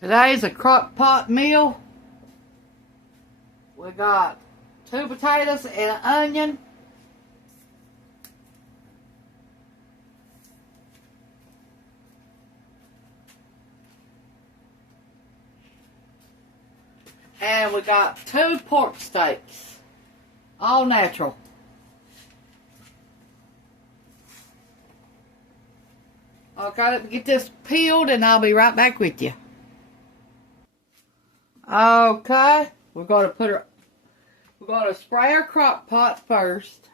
Today's a crock pot meal. We got 2 potatoes and an onion. And we got 2 pork steaks. All natural. Okay, let me get this peeled and I'll be right back with you. Okay, we're going to spray our crock pot first.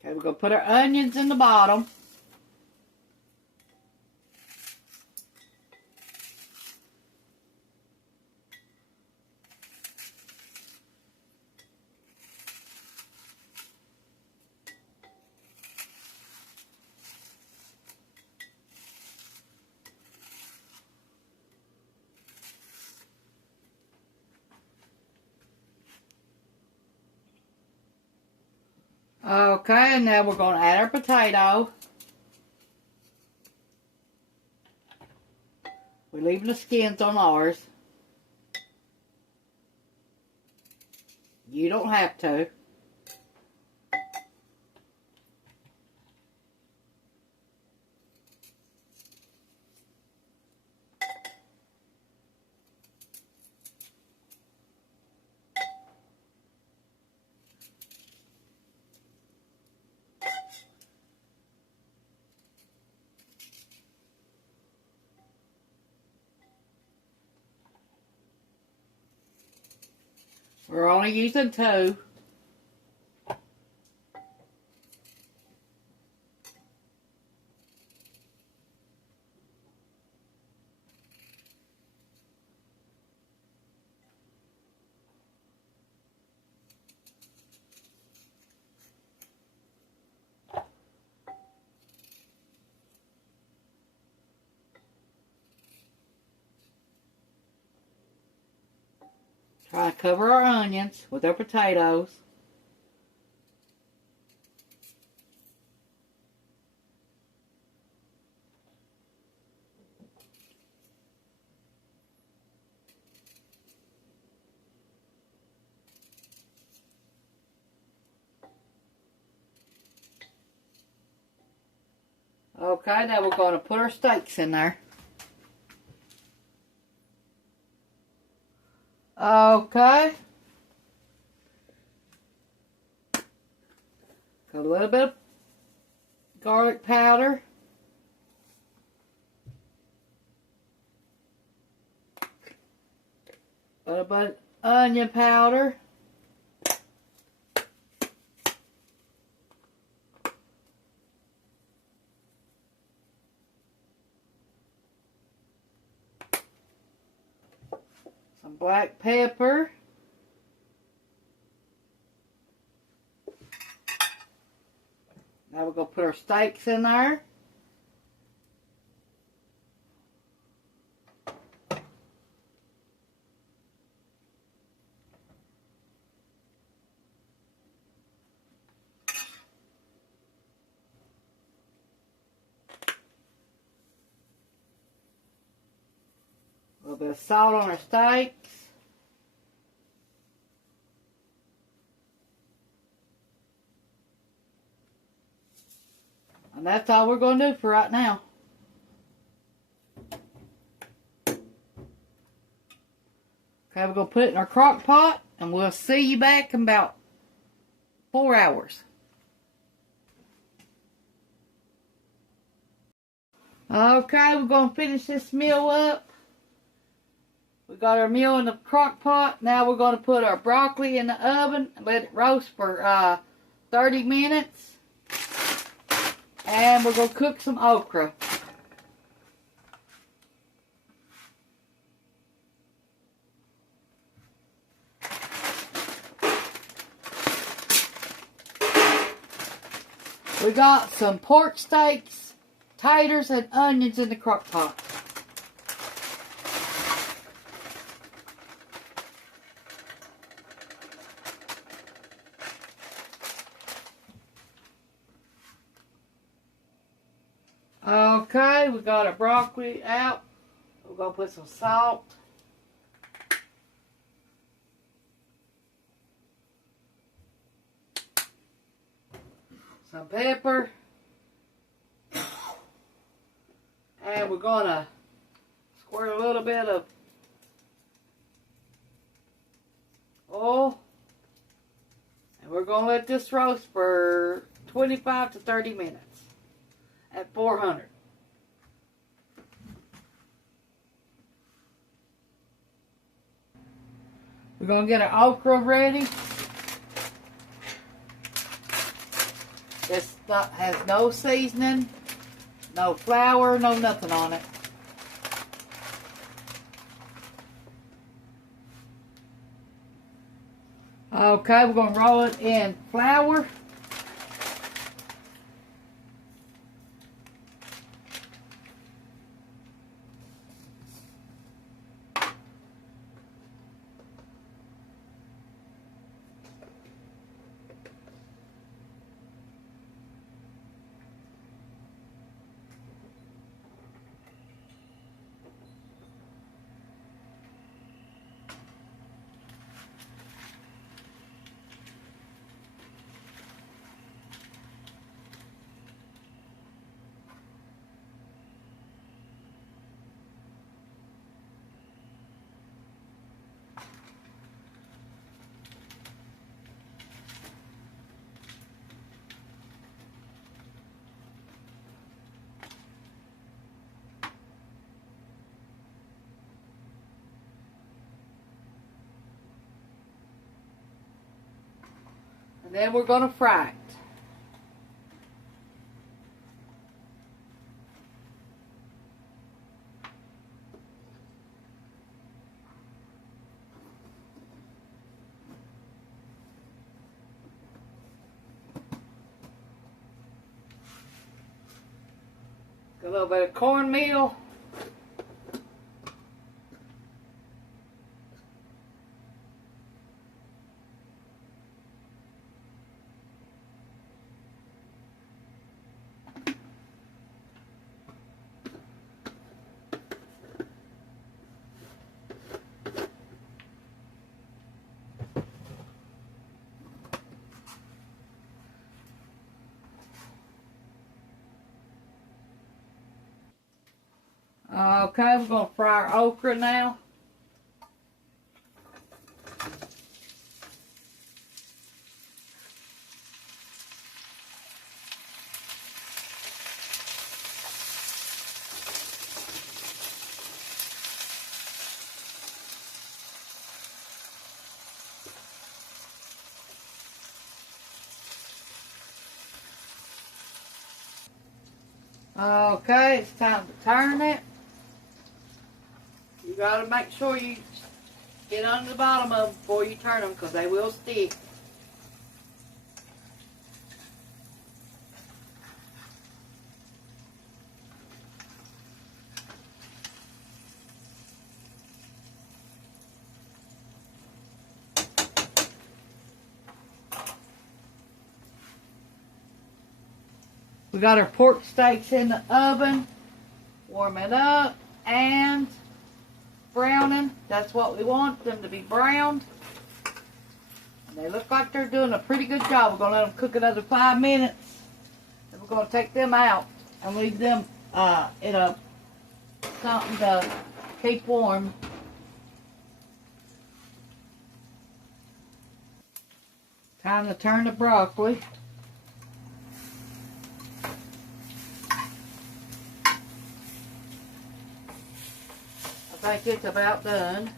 Okay, we're going to put our onions in the bottom. Okay, and now we're going to add our potato. We're leaving the skins on ours. You don't have to. We're only using 2. Try to cover our onions with our potatoes. Okay, now we're going to put our steaks in there. Okay. Got a little bit of garlic powder. A little bit of onion powder. Some black pepper. Now we're going to put our steaks in there. A little bit of salt on our steaks. And that's all we're going to do for right now. Okay, we're going to put it in our crock pot and we'll see you back in about 4 hours. Okay, we're going to finish this meal up. We got our meal in the crock pot. Now we're going to put our broccoli in the oven and let it roast for 30 minutes. And we're going to cook some okra. We got some pork steaks, taters, and onions in the crock pot. Okay, we got our broccoli out. We're going to put some salt. Some pepper. And we're going to squirt a little bit of oil. And we're going to let this roast for 25 to 30 minutes at 400. We're going to get our okra ready. This stuff has no seasoning, no flour, no nothing on it. Okay, we're going to roll it in flour. And then we're going to fry it. A little bit of cornmeal. Okay, we're going to fry our okra now. Okay, it's time to turn it. You got to make sure you get under the bottom of them before you turn them, because they will stick. We got our pork steaks in the oven, warming up and browning. That's what we want them to be browned. And they look like they're doing a pretty good job. We're going to let them cook another 5 minutes. And we're going to take them out and leave them in a something to keep warm. Time to turn the broccoli. I think it's about done.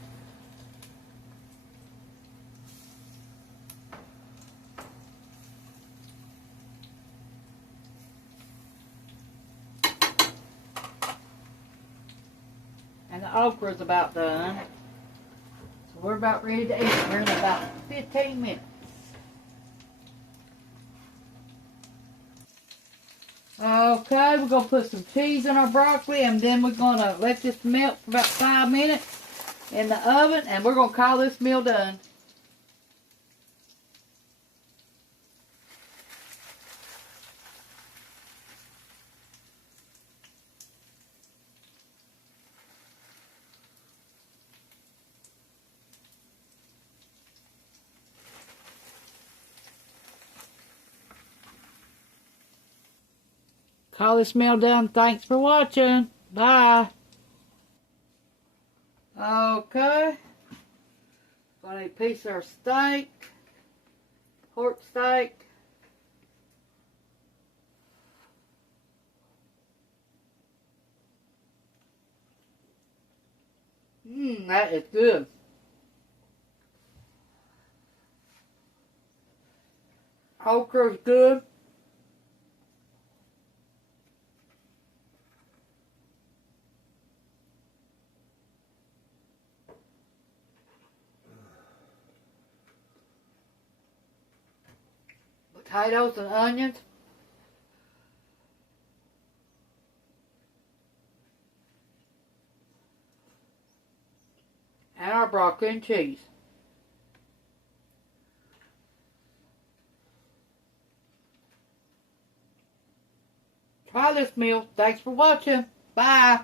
And the okra is about done. So we're about ready to eat. We're in about 15 minutes. Okay, we're going to put some cheese in our broccoli, and then we're going to let this melt for about 5 minutes in the oven, and we're going to call this meal done. Call this meal done. Thanks for watching. Bye. Okay. Gonna need a piece of our steak. Pork steak. That is good. Okra's good. Potatoes and onions. And our broccoli and cheese. Try this meal. Thanks for watching. Bye.